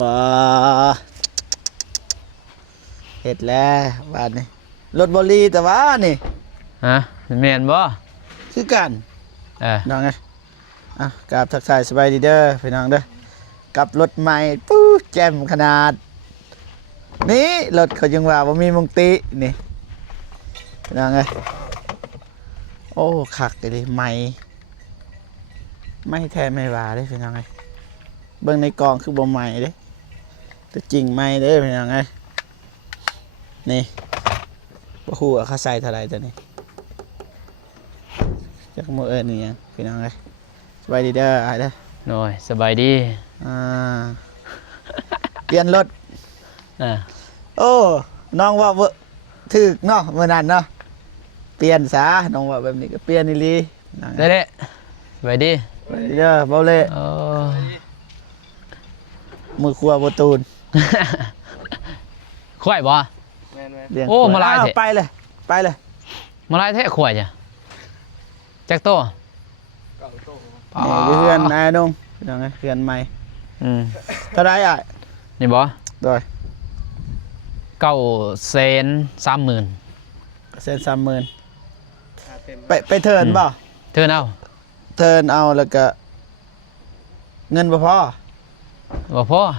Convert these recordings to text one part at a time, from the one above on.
ปอเห็ดแล้วบ้านนี่รถบรีแต่ว่านี่ฮะแม่นบ่คือกันน้องไงกราบทักทายสบายดีเด้อพี่น้องเด้อกับรถใหม่ปู้แจ่มขนาดนี่รถเขายังว่าบ่มีมงตินี่พี่น้องไงโอ้คักเลยใหม่ไม่แท้ไม่ว่าเด้พี่น้องไงเบิ่งในกองคือบ่ใหม่เด้แต่จริงใหม่เด้พี่น้องไงนี่บ่ฮู้ว่าเขาใส่เท่าไหร่ตัวนี้จักมื้อนี่หยังพี่น้องเอ้ยสบายดีเด้ออ้ายเด้อโอ้ยสบายดีเปลี่ยนรถโอ้น้องว่าถึกเนาะมื้อนั้นเนาะเปลี่ยนซะน้องว่าแบบนี้ก็เปลี่ยนอีหลีได้เด้สบายดีสบายดีเด้อเบาเล่มือครัวบ่ตูนข่อยบ่โอ้มาลายเถอะไปเลยมาลายแท้ข่อยจ้ะแจ็คโต้นี่เพื่อนนายนุ่งยังไงเพื่อนใหม่เท่าไรอ่ะนี่บ่โดย930,000ไปเทิร์นบ่เทิร์นเอาแล้วก็เงินบ่พอ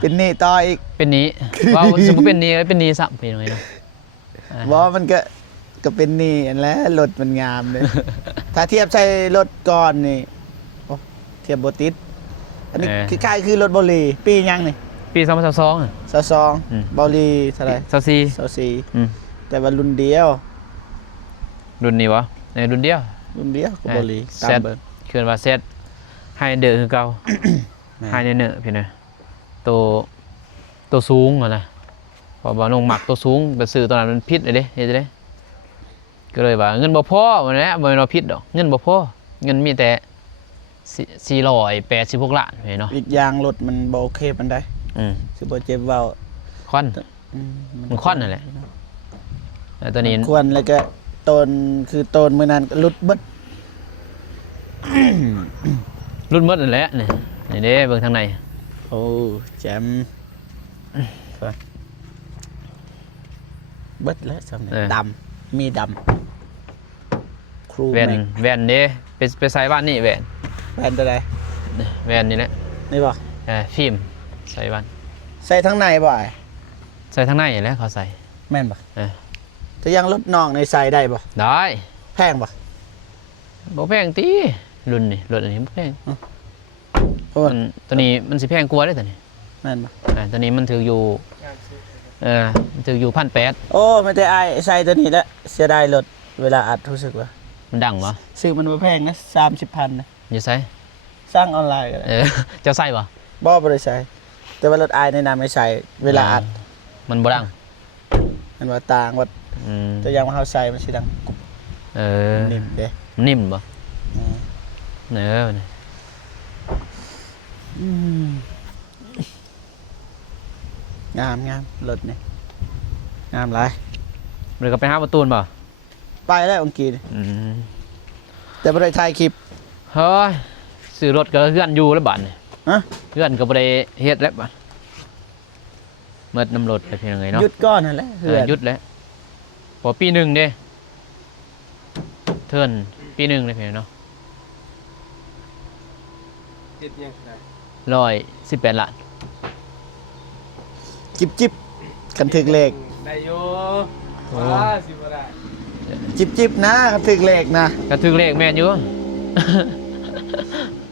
เป็นหนี้ต่ออีกเป็นหนี้ว่าสมมุติเป็นหนี้ซ้ำเป็นยังไงเนาะบ่มันก็เป็นหนี้อันแล้วรถมันงามเลยถ้าเทียบใช้รถก่อนนี่เทียบบ่ติดอันนี้คล้ายๆคือรถบรีปียังนี่ปี2022บรีเท่าไหร่24แต่ว่ารุ่นเดียวรุ่นนี้วะรุ่นเดียวกับบรีตามเบิ่งคือว่าเซตให้เด้อคือเก่าให้เนื้อพี่น้องตัวสูงอ่ะนะพอบ่น้องหมักตัวสูงไปซื้อตอนนั้นมันผิดเลยเด้เฮ็ดจังได๋ก็เลยว่าเงินบ่พอว่าแหละบ่แม่นว่าผิดดอกเงินบ่พอเงินมีแต่486ล้านเนาะอีกอย่างรถมันบ่โอเคปานใดคือบ่เจ็บเว้าควันมันควันนั่นแหละแต่ตัวนี้ควรแล้วก็ต้นมื้อนั้นก็หลุดเบิดนั่นแหละนี่เด้เบิ่งทางในโอ้แจ่มเบิดแล้วสำเร็จดำมีดำครูแวนเด้ไปใส่บ้านนี่แวนตัวใดแวนนี่แหละนี่บ่ฟิล์มใส่บ้านใส่ทั้งในบ่ใส่ทั้งในแล้วเขาใส่แม่นบ่จะยังรถน้องในใส่ได้บ่ได้แพงบ่แพงติรุ่นนี่รถอันนี้บ่แพงตัวนี้มันสิแพงกว่าได้ตัวนี้แม่นบ่ตัวนี้มันถืออยู่ถืออยู่1,800โอ้ไม่ได้ใส่ตัวนี้แล้วเสียดายรถเวลาอัดรู้สึกว่ามันดังบ่ซื้อมันบ่แพงนะ 30,000นะอยู่ใส่สร้างออนไลน์ก็ได้เจ้าใส่บ่บ่ได้ใส่แต่ว่ารถในนามไม่ใส่เวลาอัดมันบ่ดังมันว่าต่างว่าแต่ยังว่าเฮาใส่มันสิดังนิ่มเด้นิ่มบ่งามรถนี่งามหลายเดี๋ยวก็ไปหาประตูนบ่ไปแล้วเมื่อกี้แต่บ่ได้ถ่ายคลิปเฮ้ยซื้อรถก็เฮือนอยู่แล้วบัดนี่เฮือนก็บ่ได้เฮ็ดแล้วบัดเมิดน้ำรถไปเพียงไงเนาะหยุดก่อนนั่นแหละเฮือนหยุดแล้วพอปี1เด้เทิร์นปี1เลยเพียงเนาะเฮ็ดยังไง118ล้านจิบกันถึกเลขได้อยู่สิบ่ได้จิบนะกันถึกเลขนะกันถึกเลขแม่นอยู่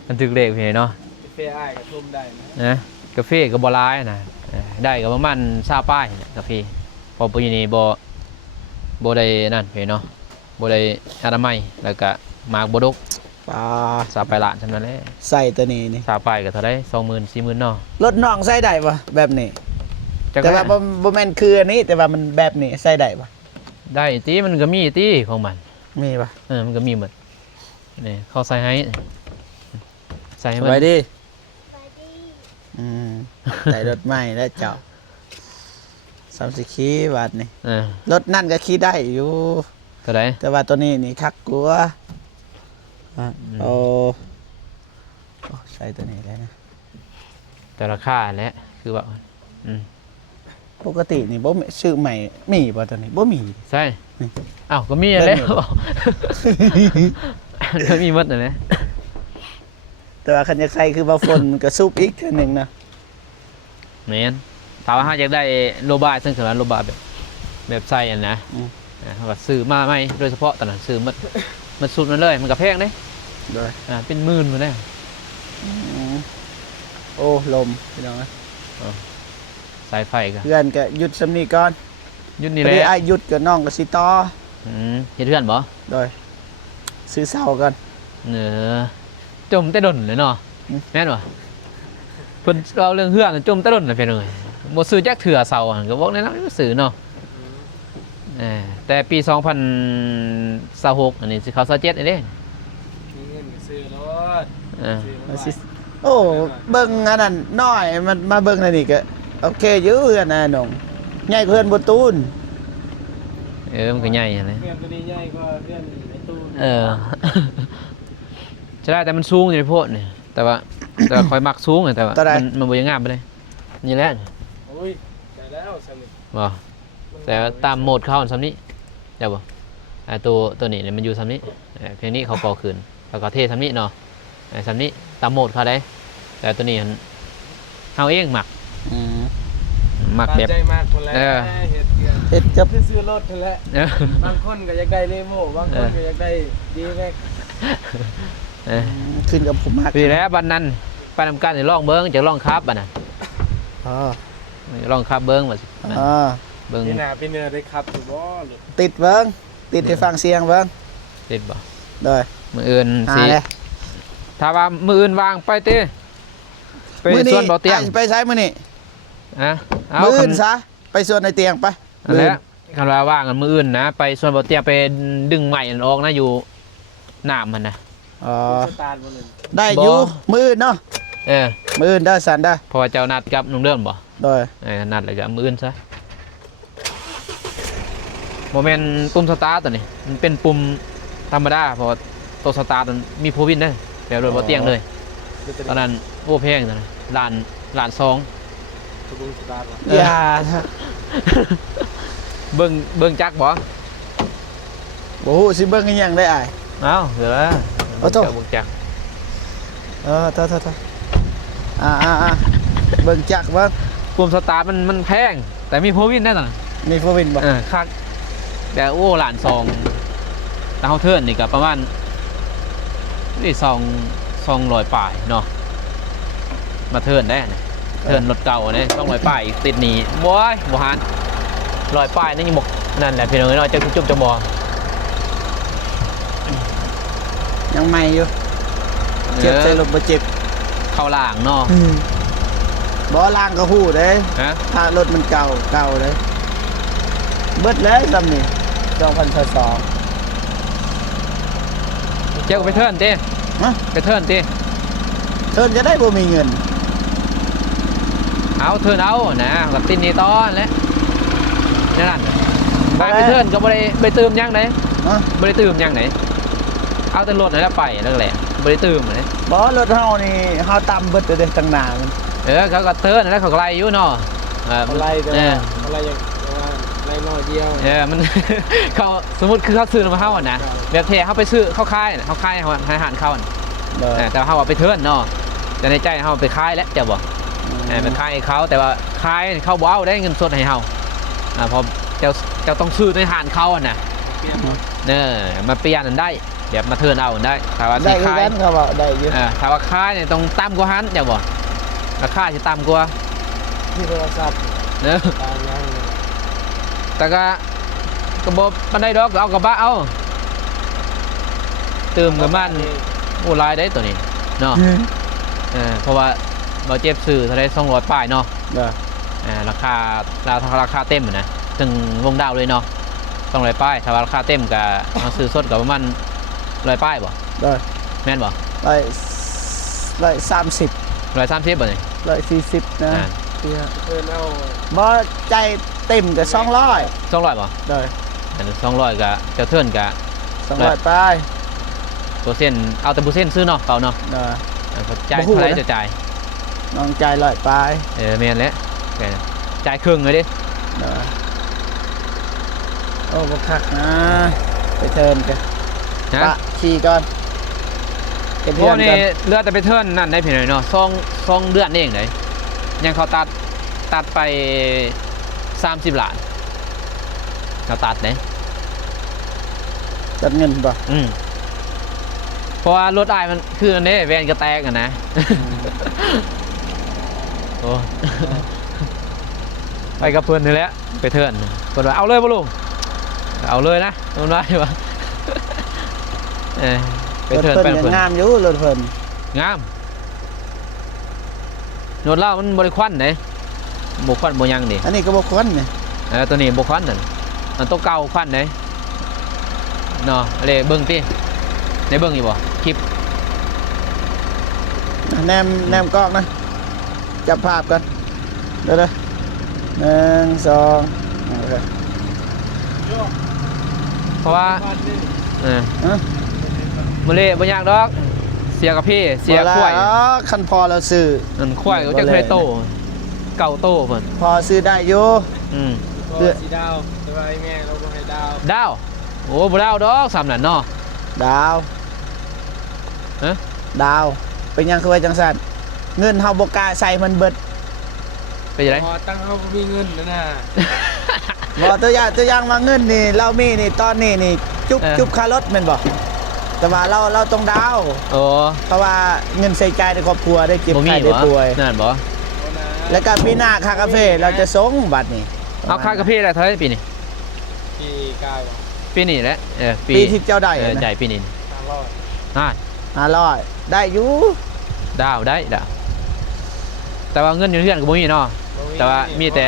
กันถึกเลขเพียงเนาะกาแฟอ้ายก็ทุ่มได้นะกาแฟก็บ่หลายนะได้ก็ประมาณ20ป้ายกาแฟพอปีนี้บ่ได้นั่นเพียงเนาะบ่ได้อนามัยแล้วก็หมากบ่ดก20 ปลายล้านจำนั้นแหละใส่ตัวนี้นี่20 ปลายก็เท่าได 20,000 40,000เนาะรถน้องใส่ได้บ่แบบนี้แต่ว่าบ่แม่นคืออันนี้แต่ว่ามันแบบนี้ใส่ได้บ่ได้ติมันก็มีติของมันมีบ่มันก็มีหมดนี่เขาใส่ให้มันไปดิได้รถใหม่แล้วเจ้า30ขี่บาทนี่รถนั่นก็ขี่ได้อยู่เท่าใดแต่ว่าตัวนี้นี่คักกลัวโอ้ใส่ตัวนี้แล้วนะแต่ราคาแหละ คือว่าอืม ปกตินี่บ่มีซื้อใหม่มีบ่ตอนนี้บ่มี ใช่ นี่ อ้าวก็มีอะไร เล่นอยู่ ก็มีหมดเลยนะ แต่ว่าคันอยากใส่คือบ่ฝนมันก็ซุบอีกเทื่อหนึงนะ แม่นถามว่าอยากได้โลบาซึ่งคือโลบาแบบใส่อันนะเขาก็ซื้อมาใหม่โดยเฉพาะตอนนั้นซื้อมันสุดมันเลยมันก็แพงเด้ โดย เป็นหมื่นมาแล้ว อืมโอ้ลมพี่น้องนะ สายไฟก็ เพื่อนก็หยุดสำนีก่อน ยุ่นนี่ พ แห อดี ละ อ้ายหยุดก็น้องก็สิต่อ เฮ็ดเพื่อนบ่ โดยซื้อเสาก่อน เนอจมแต่ดนเลยเนาะ อืม แม่นบ่เพิ่นเอาเรื่องเฮือนจมแต่ดนเลยเพิ่นเอ้ยบ่ซื้อจักเถื่อเสาหั่นก็บอกแน่นอนบ่ซื้อเนาะแต่ปี2026อันนี้สิเข้า27นี่เด้ มีเงินก็ซื้อรถ เออ ซื้อ เอา มา สิโอ้เบิ่งอันนั้นน้อยมันมาเบิ่งอันนี้ก็โอเคอยู่เพื่อนนะน้องใหญ่กว่าเพื่อนบ่ตูน มันก็ใหญ่หั่นแหละ เพื่อนตัวนี้ใหญ่กว่าเพื่อนในตู้ จะได้แต่มันสูงอยู่ในโพดนี่แต่ว่าคอยมักสูงแต่ว่ามันบ่ยังงามไปเลยนี่แหละ โอ้ยได้แล้วสนิท บ่แต่ว่าตามโหมดเขาซ้ำนี้เดี๋ยวบ่ตัวนี้เนี่ยมันอยู่ซ้ำนี้เพียงนี้เขาก่อขึ้นแล้วก็เทซ้ำนี้เนาะซ้ำนี้ตามโหมดเขาได้แต่ตัวนี้เฮาเองหมัก อืม หมักแบบ ใจมากคนแล้วเฮ็ด เฮ็ดกับ ซื้อรถคนแล้ว เออบ างคนก็อยากได้เลโม่บางคนก็อยากได้ดีแม็ก ขึ้นกับผมมาก ปีแล้วบัดนั้นไปนำการสิลองเบิ่งจะลองครับบัดน่ะ อ๋อ ลองครับเบิ่งว่าสิ อ๋อ เบิ่ง นี่น่ะเป็นเนื้อได้ครับถูกบ่หรือ ติดเบิ่งติดให้ฟังเสียงเบิ่ง ติดบ่ โดย มื้ออื่น หา สิ เลย ถ้าว่ามื้ออื่นวางไปติไป มื้อนี้ ส่วนบ่เตียง อ้ไปใช้มื้อนี้ เอา มื้อ คั อื่ น นซะไปส่วนในเตียงไป อันแหละคันว่าว่างกันมื้ออื่นนะไปส่วนบ่เตียงไปดึงใหม่อันออกนะอยู่น้ำมันนะ อ๋อ สตาร์ทบ่นึง ได้อยู่มื้ออื่นเนาะ เออ มื้ออื่นได้สันได้ เพอเจ้านัดกับนุ่งเดิมบ่ โดย นัดแล้วก็มื้ออื่นซะบ่แม่นปุ่มสตาร์ทตัวนี้มันเป็นปุ่มธรรมดาเพราะว่าตัวสตาร์ทมันมีโพวินเด้อแบบรถบ่เตียงเลยตอนนั้นโอ้แพงจังนะล้านซอง ตัวบุ้งสตาร์ทบ่ อย่า เบิ่งจักบ่ บ่ฮู้สิเบิ่งอีหยังได้อ้าย เอ้าเดี๋ยวละ เอาโถ่ เบิ่งจัก โทเบิ่งจักเบิ่ง ปุ่มสตาร์ทมันแพงแต่มีโพวินได้ตอนนั้น มีโฟวินบ่ คักแต่โอ้หลานซองแต่เขาเทิร์นนี่ก็ประมาณนี่ซอง100ป่ายเนาะมาเทิร์นได้นะเทิร์นรถเก่าเนี่ย200ป่ายอีกติดหนีว้ายบ่หัน100ป่ายนี่ยังบอกนั่นแหละพี่น้องเนาะจะจุ่มจะบ่ ยังใหม่อยู่เจ็บใจลมบ่เจ็บ เข้าล่างเนาะ บ่ล้างก็ฮู้เด้ ฮะ ถ้ารถมันเก่าเด้เบิดแล้วซำนี่2022 เจ้าก็ไปเทิร์นติ ฮะ ไปเทิร์นติ เพิ่นจะได้บ่มีเงิน เอาเทิร์นเอานะกับติดหนี่ตอนแล้วนั่นไปเทิร์นก็บ่ได้ไปเติมยังไหน ฮะ บ่ได้เติมยังไหนเอาแต่รถนั่นแหละไปนั่นแหละบ่ได้เติมเลย บ่รถเฮานี่เฮาตำเบิดเด้ตั้งหน้ามัน เขาก็เทิร์นนั่นแหละเขาก็ไล่อยู่เนาะ อะไรแต่ว่าอะไรอย่างไรน้อยเดียว มัน เขาสมมุติคือเขาซื้อมาเฮาอ่ะนะแบบเทเขาไปซื้อเขาคายน่ะเขาคายให้อาหารเขาอ่ะ เด้อ แต่เฮาเอาไปเทิร์นเนาะแต่ในใจเฮาไปคายแล้วจะบ่ไปคายให้เขาแต่ว่าคายเขาบ่เอาได้เงินสดให้เฮาพอเจ้าต้องซื้อในอาหารเขาอ่ะนะ เปลี่ยน มาเปลี่ยนอันได้แบบมาเทิร์นเอาได้ถ้าว่า ได้ สิ คือ คาย กันเขาบอกได้อยู่ ถ้าว่าคายเนี่ยต้องต่ำกว่าหันจะบ่ราคาสิต่ำกว่า ที่โทรศัพท์ เนอะ ตายยัง แต่ก็บ่ปานใดดอกเอากระบะเอาเติมกับมันโอ้หลายได้ตัวนี้เนาะเพราะว่าบ่เจ็บซื้อเท่าได200ป้ายเนาะ เด้อ ราคาเต็มอะนะถึงวงดาวเลยเนาะ200ป้ายถ้าว่าราคาเต็มก็เอาซื้อสดก็ประมาณ100ป้ายบ่ เด้อ แม่นบ่ 130 130บ่นี่ 140นะเตี้ย เพิ่นเอา บ่ใจเต็มก็200 200บ่ เด้อ อันนี้200ก็เจ้าเทิร์นก็ 200ไป เปอร์เซ็นต์เอาแต่เปอร์เซ็นต์ซื้อเนาะเปล่าเนาะ เด้อ จ่าย บ่ฮู้ เท่าไหร่ นะ จะจ่าย น้องใจลอยปลาย แม่นแล้วแม่นจ่ายครึ่งเลยดิ เด้อโอ้บ่คักนะไปเทิร์นกัน ฮะ ปะขี่ก่อนเก็บ โอ้ เพื่อน นี่ กัน เลือดแต่ไปเทิร์นนั่นได้เพียงหน่อยเนาะ2เดือนเองเลยยังเขาตัดไป30 ล้านเขาตัดเลย จัดเงินป่ะ เพราะว่ารถอายมันคืออันนี้แวนกระแตกอะนะ โอ้ไปกับเพื่อนนี่แหละไปเทิร์นเพื่อนว่าเอาเลยป่ะลุงเอาเลยนะมันว่าอยู่ว่าไปเทิร์น รถ ไป เพิ่น กับเพื่อน งามอยู่รถเพิ่น งามโนดเหล่ามันบริควันไหนบกควันบยังนี่ อันนี้ก็บ่ควรนี่ ตัวนี้บกควันนั่นมันตัวเก่าควันไหนเนาะอะไรเบิ้งตีในเบิ้งอยู่บ่คลิป แนมกล้องนะจับภาพกันเด้อ1 2โอเค เพราะว่า บ้านนี่ ฮะ มือเล่บางอย่างดอกเสียกับพี่เสียขวาย บ่ละคันพอเราซื้อ นั่นขวายก็จะเคยโตเก่าโตเพิ่น พอซื้อได้อยู่ อืม ก็สีดาวแต่ว่าไอ้แม่เราบ่ให้ดาว ดาวโอ้บ่ดาวดอกสามนั่นเนาะ ดาว ฮะ ดาวเป็นหยังคือว่าจังซั่นเงินเฮาบ่กล้าใส่มันเบิด เป็นยังไง พอตั้งเขาบ่มีเงินแล้วนะ บ่ตัวอย่างว่าเงินนี่เรามีนี่ตอนนี้นี่จุบค่ารถแม่นบ่แต่ว่าเราต้องดาว โอ้ เพราะว่าเงินใส่ใจายในครอบครัวได้เก็บ บ่มี ไข้ได้ บ่ ป่วย นั่นบ่ เอานะ แล้วก็ปีหน้าค่ากาแฟเราจะส่งบัตรนี่ เอาค่ากาแฟได้เท่าไหร่ปีนี้ กี่กายบ่ ปีนี้แหละปี ที่เจ้าได้ ใหญ่ปีนี้ 300 อ่า 500ได้อยู่ ดาวได้ดาวแต่ว่าเงินอยู่เฮือนก็บ่มีเนาะแต่ว่ามีแต่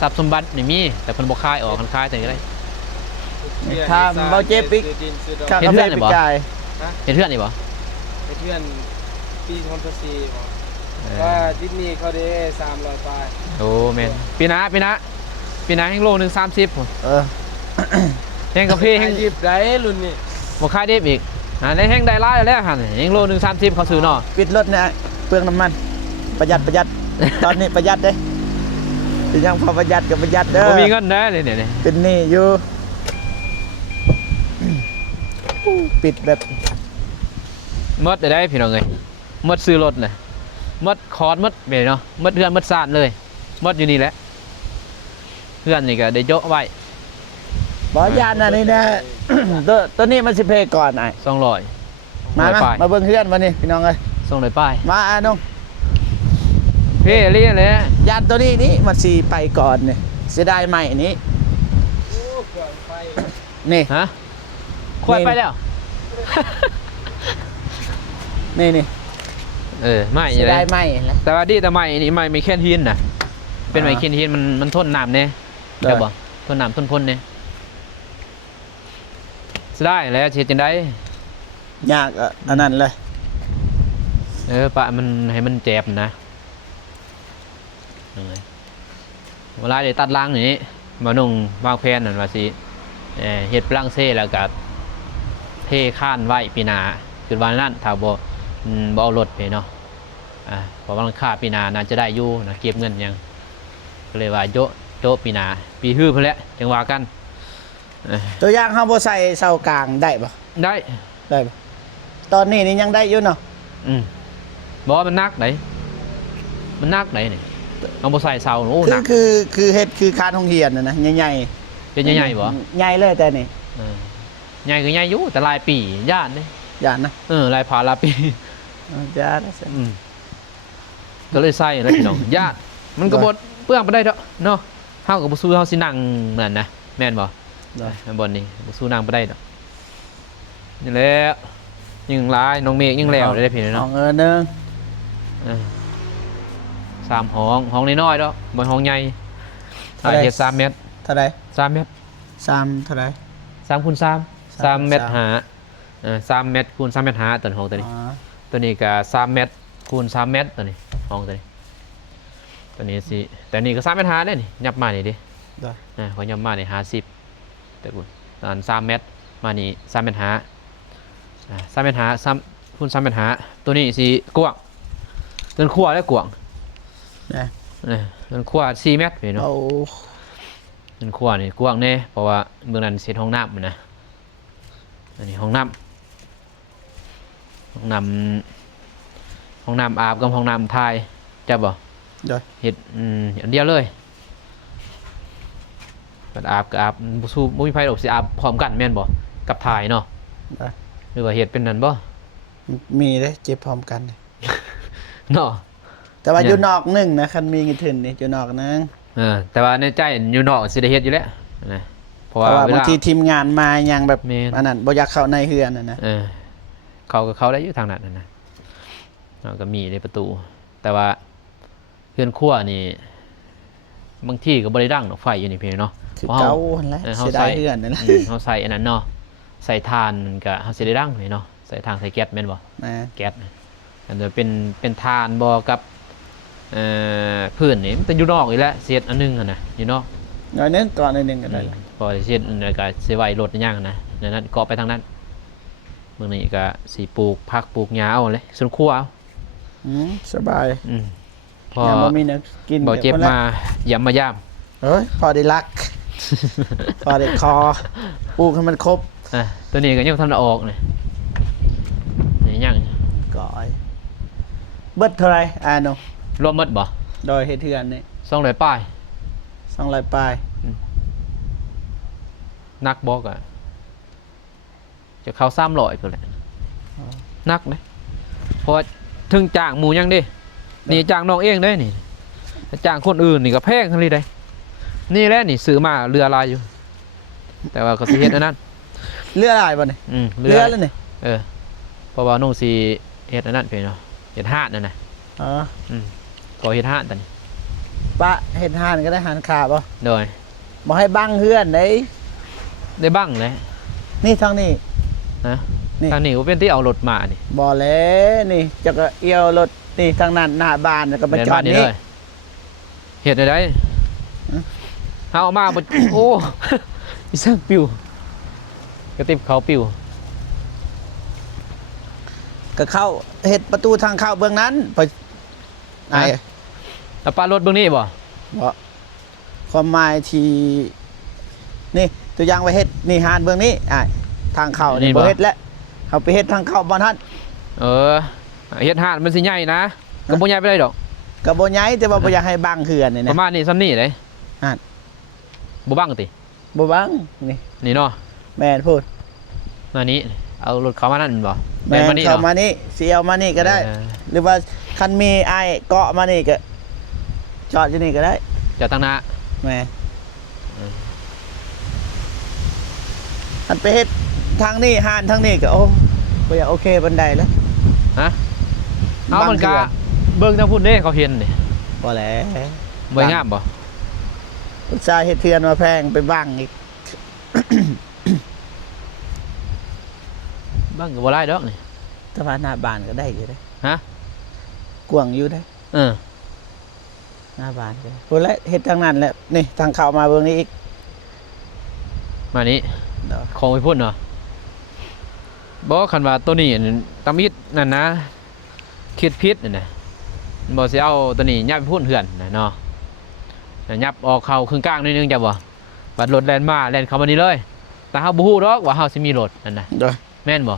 ทรัพย์สมบัตินี่มีแต่เพิ่นบ่คายออกคันคายแต่ก็ได้ ถ้าเบาเจ็บอีกค่ากาแฟปีกาย เห็นเฮือนนี่บ่ ไอ้เพื่อนปี2004บ่ เออ ว่าดิสนีย์เขาได้300ปลาย โอ้แม่นปีหน้าแห่งโลนึง30พุ่น เออ แห่งกาแฟแห่ง หยิบได้รุ่นนี้ บ่คายเด็บอีกในแห่งได้หลายแล้วหั่นแห่งโลนึง30เขาซื้อเนาะ ปิดรถเนี่ยเปลืองน้ำมัน ประหยัด ตอนนี้ประหยัดเด้ยังพอประหยัดกับประหยัดเด้อ บ่มีเงินนะเนี่ย เป็นหนี้อยู่ปิดแบบ หมดได้พี่น้องเอ้ยหมดซื้อรถน่ะหมดคอร์สหมดแม่เนาะหมดเฮือนหมดซ่านเลยหมดอยู่นี่แหละเฮือนนี่ก็ได้โยะไว้ บอยานอันนี้นะ ตัวนี้มันสิเพก่อนไอ้ 200 มา ป้าย มาเบิ่งเพื่อนมานี่พี่น้องเอ้ย 200ป้าย มาอ่ะน้อง เพ่เรียนเลย ยานตัวนี้นี่มันสิไปก่อนนี่เสียดายใหม่นี้ โอ้เครื่องไฟ นี่ ฮะควายไปแล้ว นี่ ไม่ เสีย เล ดาย ย ใหม่แล้ว แต่ว่าดีแต่ไม่นี่ไม่แค่หินน่ะเป็นไม้แค่หินมันทนน้ำเนี่ย ได้ เดี๋ยวบอกทนน้ำทนพ่นเนี่ยได้แล้วเช็ดจังได้ ยากอ่ะอันนั้นเลย ปะมันให้มันเจ็บนะเวลาเดี๋ยวตัดล่างอย่างนี้มานุ่งวางแผนนั่นว่าสิเฮ็ดปลังเซ่แล้วก็เทข้านไว้ปีหนาคือวันนั้นถ้าบ่เอารถไปเนาะเพราะว่าราคาปีหนาน่าจะได้อยู่นะเก็บเงินยังก็เลยว่าโจะปีหนาปีฮื้อเพิ่นแหละจังว่ากัน ตัวอย่างเฮาบ่ใส่เสากลางได้ปะ ได้ ได้ปะตอนนี้นี่ยังได้อยู่เนาะ บอกว่ามันนักไหนมันนักไหนนี่เอาบ่ใส่เสาโอ้หนัก คือเฮ็ดคือคานโรงเรียนนะใหญ่ เป็นใหญ่ๆบ่ ใหญ่เลยแต่นี่ ใหญ่คือใหญ่อยู่แต่ลายปีย่านเด้ ย่านนะ ลายผาลายปี ย่านนะ ก็เลยใส่แล้วพี่น้องญาติมันก็บดเปลืองไปได้ดอกเนาะเฮากับบ่สู้เฮาสินั่งนั่นนะแม่นบ่บนนี้บ่สู้นั่งไปได้ดอกนี่แหละยิ่งหลายน้องเมฆยิ่งแล้วได้พี่ ห้ เนาะ องนึง 3ห้องน้อยๆดอกบ่ห้องใหญ่เฮ็ด3เมตร เท่าไหร่ 3เมตร 3เท่าไหร่ 3คูณ3 3เมตรหา3เมตรคูณ3เมตรหาตัวห้องตัวนี้ ตัวนี้ก็3เมตรคูณ3เมตรตัวนี้ห้องตัวนี้ตัวนี้สิแต่นี่ก็3เมตรหาได้นี่ยับมานี่ดิขอยับมานี่50แต่คุณตอน3เมตรมานี่3เมตรหา3เมตรหา3คูณ3เมตรหาตัวนี้สิกว้าง เดินขั้วได้กวาง นะ เดินขั้ว4 เมตรพี่เนาะ เอา เดินขั้วนี่กว้างแน่เพราะว่าเบื้องนั้นเสร็จห้องน้ำมันนะอันนี้ห้องน้ำห้องน้ำอาบกับห้องน้ำทายจับบ่ เดี๋ยว เฮ็ดอันเดียวเลยบัดอาบก็อาบบ่สู้บ่มีไผดอกสิอาบพร้อมกันแม่นบ่กับทายเนาะ ได้ หรือว่าเฮ็ดเป็นนั่นบ่ มีเด้เจ็บพร้อมกัน เนาะ แต่ว่า เนี่ย อยู่นอกหนึ่งนะคันมีกี่ถึงนี่อยู่นอกนึง แต่ว่าในใจอยู่นอกสิได้เฮ็ดอยู่แล้วนะเพราะ เพ ว่า ราะว่า เว บาง ลา ทีทีมงานมายังแบบ แม่น อันนั้นบ่อยากเข้าในเฮือนน่ะนะ เขาก็เข้าได้อยู่ทางนั้นนะเราก็มีในประตู แต่ว่าเพื่อนครัวนี่บางที่ก็บ่ได้ดังดอกไฟอยู่นี่เพียงเนาะ คือ เพราะ เก่า เฮา หั่นแหละ เฮา เสียดายเฮือนนั่นแหละ เขาใส่อันนั้นเนาะใส่ถ่านมันก็เฮาสิได้ดังเลยเนาะใส่ถ่านใส่แก๊สแม่นบ่ นะ แก๊สอันนี้เป็นถ่านบ่กับพื้นนี่มันจะอยู่นอกอีกแล้วเศษอันนึงอะนะอยู่นอก หน่อยนึงก่อนหน่อยนึงก็ได้ละ พอเศษอันนั้นก็สิไว้รถย่างนะนั้นเกาะไปทางนั้นเมื้อนี้ก็สิปลูกผักปลูกหญ้าเอาเลยส่วนครัวเอา สบาย พอ ยังบ่มีแนวกิน บ่เจ็บ พิ่นละ มาย่ำมาย่าม เฮ้ยพอได้รัก พอได้คอปลูกให้มันครบ ตัวนี้ก็ยังทำได้ออกนี่นี่ยัง ก่อยเบิดเท่าไหร่โน รวมหมดบ่ โดยเฮ็ดเฮือนนี่ 200ป้าย 200ปลาย นักบอกอะจะเข้า300พุ่นแหละนักเด้เพราะว่าถึงจ้างหมู่ยังเด้นี่จ้างน้องเองเด้นี่แต่จ้างคนอื่นนี่ก็แพงทั้งนี้เด้นี่แหละนี่ซื้อมาเรือลายอยู่ แต่ว่าก็สิเฮ็ดอันนั้น เรืออะไรบ่นี่ เรื เรือ อ แล้วนี่ เพราะว่าน้องสิเฮ็ดอันนั้นเพิ่นเนาะเฮ็ดหาดนั่นน่ะ อ๋อ ก็เฮ็ดหาดตอนนี้ ปะเฮ็ดหานก็ได้หานขาบ่ โดย บ่ให้บังเฮือนเด้ ได้บ้างเลย นี่ทางนี้ นะ นี่ ทางนี้ก็เป็นที่เอารถมานี่ บ่แล้วนี่จะก็เอียวรถนี่ทางนั้นหน้าบ้านแล้วก็มา เดิน จอ บ้า ด นนี้ นี่ เลยเฮ็ดได้ได ฮะ เอามาบ่ โอ้ อีสักปิวกระติบเขาปิว ก็เข้าเฮ็ดประตูทางเข้าเบื้องนั้นไปไอ้ แล้วปลารถเบื้องนี้บ่ บ่ความหมายที่นี่ตัวอย่างไว้เฮ็ดนี่หานเบื้องนี้ทางเข้านี่บ่เฮ็ดแล้วเอาไปเฮ็ดทางเข้าบ่ทัน เออเฮ็ดหาดมันสิใหญ่นะก็บ่ใหญ่ไปได้ดอก ก็บ่ใหญ่แต่ว่าบ่อยากให้บังเฮือนนี่ ป นะ ระมาณนี้ซ้ำนี่เลย อ่ะ บ่บังติ บ่บังนี่ นี่เนาะ แม่นพูด มานี้เอารถเข้ามานั่นบ่ แม่น มานี่ เข้า เนาะ มานี่สิเอามานี่ก็ได้ เออ หรือว่าคันมีไอ้เกาะมานี่ก็จอดอยู่นี่ก็ได้ จะตั้งหน้า แม่ อืม อันไปเฮ็ดทางนี้หานทางนี้ก็โอ้บ่อยากโอเคบันไดแล้ว ฮะเอามันก็ บังเฮือน เบิ่งทางพุ่นเด้เขาเห็นนี่ บ่แหล้ว บ่งามบ่ อุตส่าห์เฮ็ดเทือนมาแพงไปบังอีก บังก็บ่หลายดอกนี่ แต่ว่าหน้าบ้านก็ได้อยู่เด้ ฮะ กว้างอยู่ได้ เออ หน้าบ้านก็ได้พุ่นแหละเฮ็ดทางนั้นแหละนี่ทางเข้ามาเบิ่งนี้อีก มานี้ เด้อ ของไปพุ่นเนาะบ่คันว่าตัวนี้ตำอิดนั่นนะคิดผิดนั่นน่ะบ่สิเอาตัวนี้ยับไปพุ่นเหือนน่ะเนาะยับออกเข้าครึ่งกลางนิดนึงจ้ะบ่บัดรถแล่นมาแล่นเข้ามานี่เลย แต่เฮาบ่ฮู้ดอกว่าเฮาสิมีรถนั่นน่ะ เด้อ แม่นบ่อ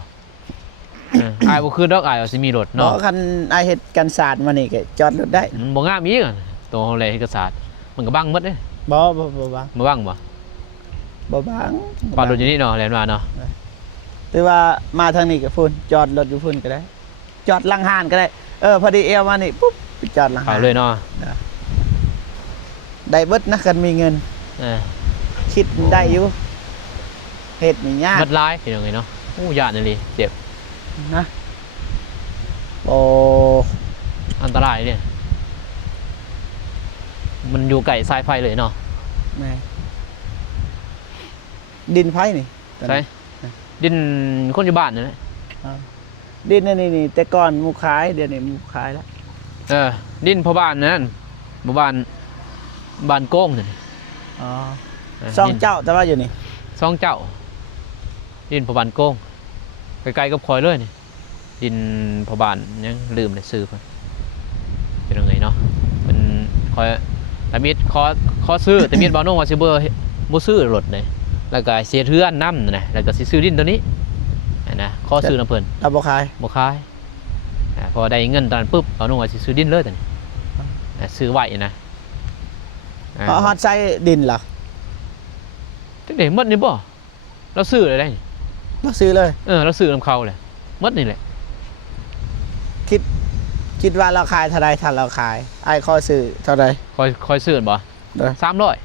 ายบ่คือดอกอายว่าสิมีรถ บ่ เนาะ คันไอ้เฮ็ดกันศาสตร์มานี่ก็จอดรถได้ มันบ่งามอีกอะตัวเฮาเลยเอกสารมันก็บังหมดเด้ บ่บัง บ่บังบ่ บ่บัง ปาดรถอยู่นี่เนาะแล่นมาเนาะ หรือว่ามาทางนี้ก็พุ่นจอดรถอยู่พุ่นก็ได้ จอดหลังห้านก็ได้พอดีเอวมานี่ปุ๊บไปจอดหลัง เอา ห้าน เลยเนาะ ได้เบิดนะกันมีเงิน เออ คิดได้อยู่เฮ็ดนี่ยาก มัดลายพี่น้องเอ้ยเนาะโอ้ย่านนี่เจ็บ นะโอ้ อันตรายเนี่ยมันอยู่ไก่สายไฟเลยเนาะ แม่ดินไผนี่ ใช่ดินคนอยู่บ้านนี่แหละ ดินนี่แต่ก่อนหมูขายเดี๋ยวนี้หมูขายแล้ว ดินพ่อบ้านนั่นหมู่บ้านบ้านโก้งนี่ อ๋อซ่องเจ้าแต่ว่าอยู่นี่ ซ่องเจ้า ดินพ่อบ้านโก้งใกล้ๆกับคอยเลยนี่ดินพ่อบ้านยังลืมเลยซื้อไป คอยแต่มีดขอซื้อแต่มีดบ่น้องว่าสิบ่ซื้อรถเลยแล้วก็เสียเทือนนำนะแล้วก็สิซื้อดินตัวนี้นะขอซื้อนำเพิ่น เราบ่ขาย บ่ขายพอได้เงินตอนนั้นปุ๊บเอาน้องว่าสิซื้อดินเลยตอนนี้ซื้อไว้นะ เพราะฮอดใส่ดินเหรอ จังได๋หมดนี่บ่เราซื้อเลยได้นี่ บ่ซื้อเลย เราซื้อนำเขาเลยหมดนี่แหละ คิดว่าเราขายเท่าใดถ้าเราขายไอ้ข้อซื้อเท่าใด คอยซื้อบ่ เด้อ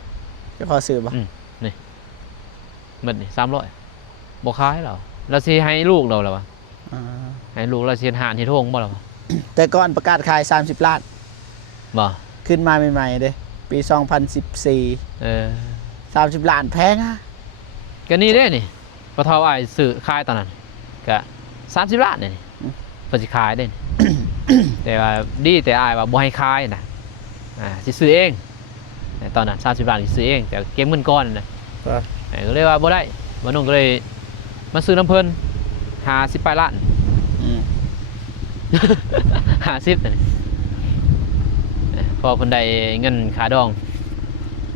300 จะข้อซื้อบ่ หมดนี่300บ่ขายเราสิให้ลูกเราแล้ววะ อ่า ให้ลูกเราสิหารที่โทงบ่ล่ะวะ แต่ก่อนประกาศขาย30ล้าน บ่ ขึ้นมาใหม่ๆเด้ปี2014 30ล้านแพงอ่ะ ก็นี่เด้นี่พอเท่าอ้ายซื้อขายตอนนั้นก็30ล้านนี่เพิ่นสิขายเด้ แต่ว่าดีแต่อ้ายว่าบ่ให้ขายนะสิซื้อเองแต่ตอนนั้น30ล้านสิซื้อเองแต่เก็บเงินก่อนนะก็เลยว่าบ่ได้บ่นุ่งก็เลยมาซื้อน้ำเพิ่น50ปลายล้าน อืม 50นั่นพอเพิ่นได้เงินค่าดอง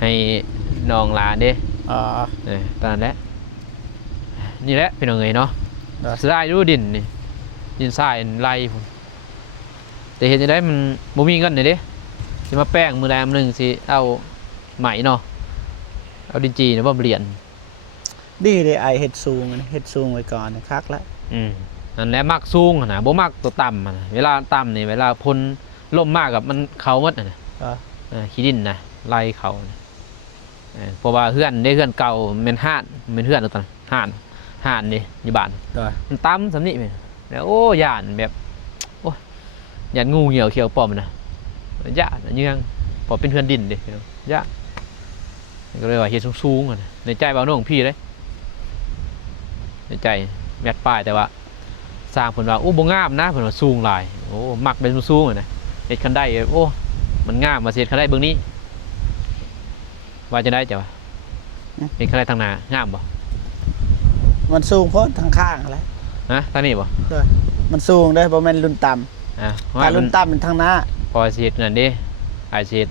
ให้น้องหลานเด้ อ๋อ ตอนนั้นแหละนี่แหละพี่น้องเอ้ยเนาะ ได้ สิได้ดูดินนี่ดินทรายไหลพุ่นแต่เฮ็ดจังได๋มันบ่มีเงินนี่เด้สิมาแป้งมื้อใดมื้อหนึงสิเอาไหมเนาะเอาดินจีนะบ่เหรียญ ดีเลยไอเฮ็ดสูงเฮ็ดสูงไว้ก่อนคักแล้ว นั่นแหละมักสูงนะบ่มักตัวต่ำนะเวลาต่ำนี่เวลาพ้นล่มมากกับมันเขาหมดนะขี้ดินนะไล่เขาเพราะว่าเฮือนได้เฮือนเก่าแม่นห้านแม่นเฮือนตัวนั้นห้านนี่อยู่บ้าน ได้ มันต่ำสำนี่แม่นแล้วโอ้ย่านแบบโอ้ย่านงูเหี่ยวเขียวปอมนะย่านเยืองพอเป็นเฮือนดินดิย่านก็เลยว่าเฮ็ดสูงๆนะในใจบ่าวน้องพี่เลยในใจแมทป้ายแต่ว่าสร้างเพิ่นว่าโอ้บ่งามนะเพิ่นว่าสูงหลายโอ้มักเป็นสูงๆนะเฮ็ดคันได้โอ้มันงามมาเฮ็ดคันได้เบิ่งนี้ว่าจะได้จ้ะวะเฮ็ดคันได้ทางหน้างามบ่ มันสูงโพดทางข้างอะไร ฮะทางนี้บ่ มันสูงได้บ่แม่นรุ่นต่ำถ้ารุ่นต่ำเป็นทางหน้า พอสิเฮ็ดนั่นเด้อาสิเฮ็ด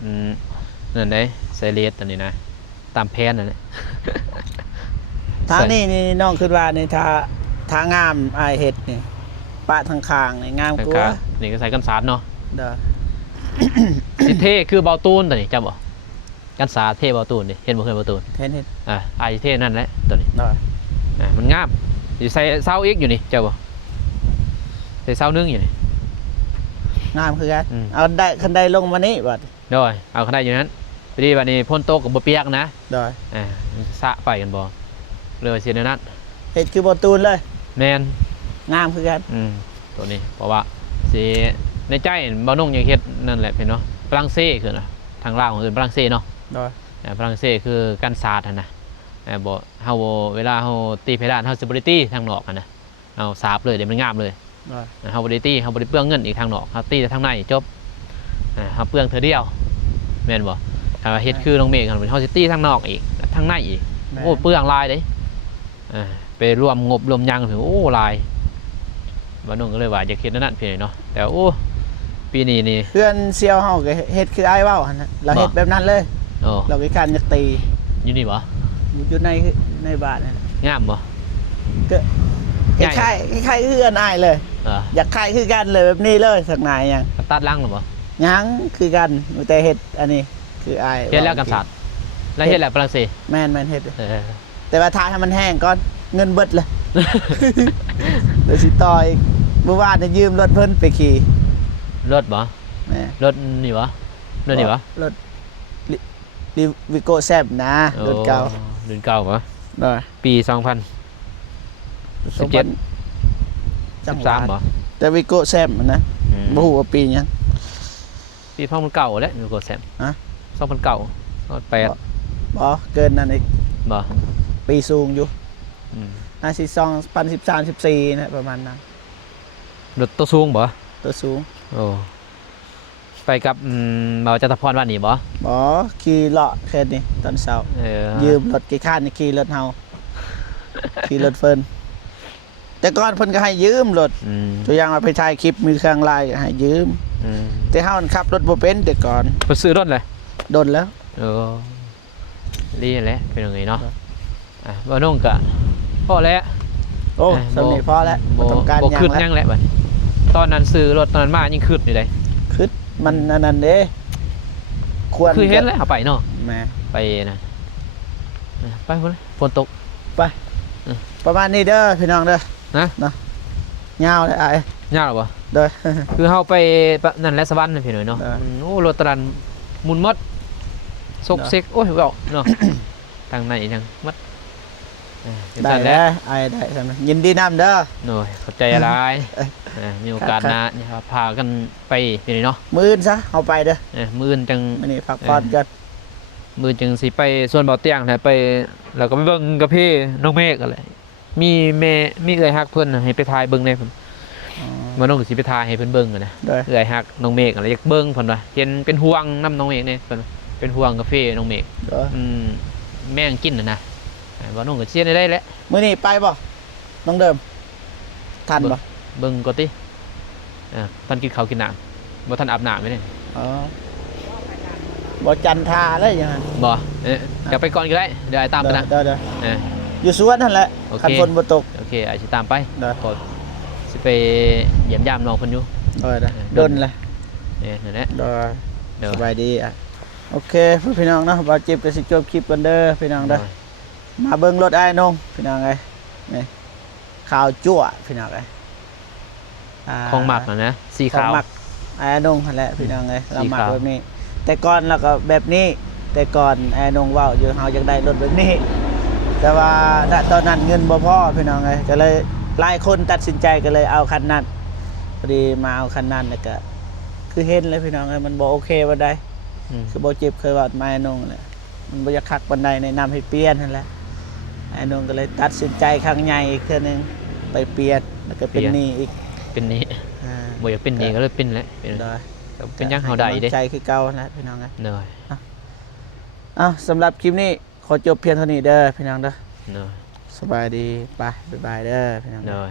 นั่นเด้ไซเลสอันนี้นะตามแผนนั่นแหละ ทางนี้นี่น้องคิดว่านี่ถ้างามไอเฮ็ดนี่ปะทางข้างนี่งามกว่า นี่ก็ใส่กันสาดเนาะ เด้อ สิเท่คือเบาตูนตัวนี้จำบ่กันสาดเท่เบาตูนดิเห็นบ่เคยเบาตูน เฮ็ด ไอเท่นั่นแหละตัวนี้ ได้ มันงามสิใส่เสาอีกอยู่นี่เจ้าบ่ใส่เสานึงอยู่นี่ งามคือกันเอาได้คันใดลงมานี่บัด โดยเอาเขาได้อยู่นั้นพอดีบัดนี้พ่นโตกกับบ่เปียกนะ ได้ มันสะไปกันบ่เลยว่าสิแนวนั้น เฮ็ดคือบ่ตูนเลย แม่น งามคือกัน ตัวนี้เพราะว่าสิในใจบ่าวนุ่งอยากเฮ็ดนั่นแหละพี่เนาะฝรั่งเศสคือนะทางลาวของฝรั่งเศสเนาะ ได้ ฝรั่งเศสคือกันศาสตร์นะบ่เฮาเวลาเฮาตีเพดานเฮาสิบ่ได้ตีทางนอกนะเอาสาบเลยเดี๋ยวมันงามเลย ได้ เฮาบ่ได้ตีเฮาบ่ได้เปลืองเงินอีกทางนอกเฮาตีแต่ทางในจบเฮาเปลืองเทื่อเดียวแม่นบ่ถ้าเฮ็ดคือน้องเมฆกันเฮาสิตีทางนอกอีกทางในอีกโอ้เปลืองหลายเด้ไปรวมงบรวมยังถึงโอ้หลายบ่นุ่งก็เลยว่าอยากเฮ็ดนั่นพี่เนาะแต่โอ้ปีนี้นี่ เพื่อนเซียวเฮาก็เฮ็ดคืออ้ายเว้าหั่นน่ะเราเฮ็ดแบบนั้นเลย โอ้ เราก็การจะตี อยู่นี่บ่ อยู่ในบ้านนั่น งามบ่ ก็คล้ายๆคือกันอ้ายเลย อยากคล้ายคือกันเลยแบบนี้เลยสักหน่อยยัง ตัดล่างหรือบ่ ยังคือกันแต่เฮ็ดอันนี้คืออ้าย เฮ็ดแล้วกันศาสตร์แล้วเฮ็ดแล้วฝรั่งเศส แม่นเฮ็ดแต่ว่าทาให้มันแห้งก่อนเงินเบิดเลย เดี๋ยวสิต่ออีกเมื่อวานจะยืมรถเพิ่นไปขี่ รถบ่ แม่ รถนี่บ่รถนี่บ่ รถวิโก้แซบนะรถเก่า รุ่นเก่าบ่ ได้ ปี2017 จังหวัด 13บ่ แต่วิโก้แซบนะบ่ฮู้ว่าปีหยัง ปี2009แหละอยู่กับแซม ฮะ 2009 2008 บ่เกินนั่นอีก บ่ ปีสูงอยู่ อืม น่าสิ2013 14นะประมาณนั้น รถตัวสูงบ่ ตัวสูง โอ้ไปกับบ่าวจตุพรว่านี่บ่ บ่ขี่เลาะแค่นี้ตอนเช้ายืมรถกี่คันนี่ขี่รถเฮา ขี่รถเพิ่นแต่ก่อนเพิ่นก็ให้ยืมรถตัวอย่างว่าไปถ่ายคลิปมีเครื่องลายก็ให้ยืมแต่เฮาขับรถบ่เป็นแต่ก่อน ไปซื้อรถเลย โดนแล้ว รีแหละเป็นยังไงเนาะบ่น้องก็พอแล้ว โอ้สำเนีพอแล้ว บ่ ต้องการ บ่ หยั ขึ้น งแล้ ยั ว งแหละบัดตอนนั้นซื้อรถตอนนั้นมายิ่งขึ้นอยู่เลย คือมันอันนั้นเด้ควร คือเห็นแล้วเอาไปเนาะ แหม ไปนะไปพุ่นฝนตก ประมาณนี้เด้อพี่น้องเด้อ นะ เนาะยาวเลยไอ้ ยากหรอบ่ เด้อ คือเฮาไปนั่นแหละสวรรค์นั่นพี่หน่อยเนาะ ได้ โอ้รถตะลันหมุนหมดซก ได้ เซ็กโอ้ยเว้าเนาะ ทางไหนทางมัดเป็น ได้ ซั่นแห แล้ ล้ว ไอ้ได้สำนักยินดีนำเด้อ หน่อยเข้าใจอะไรมีโอกาส ครับ หนะนี่ครับพากันไปพี่หน่อยเนาะ มื้อนซะเอาไปเด้อ มื้ออนจัง มื้อนี้พักผ่อนกัน มื้อจังสิไปส่วนเบาเตียงแหละไปแล้วก็ไปเบิ่งกับพี่น้องเมฆอะไรมีแม่มีเอื้อยฮักเพิ่นน่ะให้ไปถ่ายเบิ่งได้เพิ่น อ๋อ มาน้องก็สิไปถ่ายให้เพิ่นเบิ่งอะนะ เด้อ เอื้อยฮักน้องเมฆอะไรอยากเบิ่งเพิ่นว่าเห็นเป็นห่วงนํน้องเมฆเนี่ยเพิ่นว่าเป็นห่วงกาแฟน้องเมฆ เด้อ แม่งกินน่ะนะว่าน้องก็เชียร์ได้แหละ มื้อนี้ไปบ่น้องเดิมทันบ่ เบิ่งก่อนติท่านกินข้าวกินน้ำบ่ท่านอาบน้ำไหมเนี่ย อ๋อบ่จันทาเลยอย่างนั้น บ่จะไปก่อนก็ได้เดี๋ยวไอ้ตามไปนะ เด้อเด้อ เออ อยู่สวนนั่นแหละ โอเค คันฝนบ่ตก โอเคไอ้สิตามไป เด้อ ก็สิไปเยี่ยมยามน้องเพิ่นอยู่ เด้อเด้อดนเลย นั่นแหละ เด้อ เดี๋ยว สบายดีอ่ะโอเคพี่น้องเนาะบ่าวจิบก็สิจบคลิปกันเด้อพี่น้องเด้อมาเบิ่งรถอ้ายนงพี่น้องเอ้ยนี่ขาวจั่วพี่น้องเอ้ย ของหมักน่ะนะสี ของ ขาว หมักอ้ายนงนั่นแหละพี่น้องเอ้ยเรา สี หมัก ขาว แบบนี้ แต่ก่อนเราก็แบบนี้ แต่ก่อนอ้ายนงเว้าอยู่เฮาอยากได้รถแบบนี้ แต่ว่าณตอนนั้นเงินบ่พอพี่น้องเอ้ยก็เลยหลายคนตัดสินใจก็เลยเอาคันนั้นพอดีมาเอาคันนั้นแล้วก็คือเห็นเลยพี่น้องเอ้ยมันบ่โอเคบ่ได้ คือบ่เจ็บเคยว่าไม้นงแหละมันบ่อยากคักปานใดในะนำให้เปลี่ยนนั่นแหละไอ้นงก็เลยตัดสินใจครั้งใหญ่อีกเทื่อนึงไปเปลี่ยนแล้วก็เป็นหนี้อีก เป็นนี้ อ่า บ่อยากเป็นนี้ก็เลยเป็นแหละเป็น โดย เป็นยังเฮาได้เด้ ใจคือเก่านะพี่น้องนะ เนย สำหรับคลิปนี้ขอจบเพียงเท่านี้เด้อพี่น้องเด้อ เนย สบายดีไปบ๊ายบายเด้อพี่น้อง เน เด้อ ย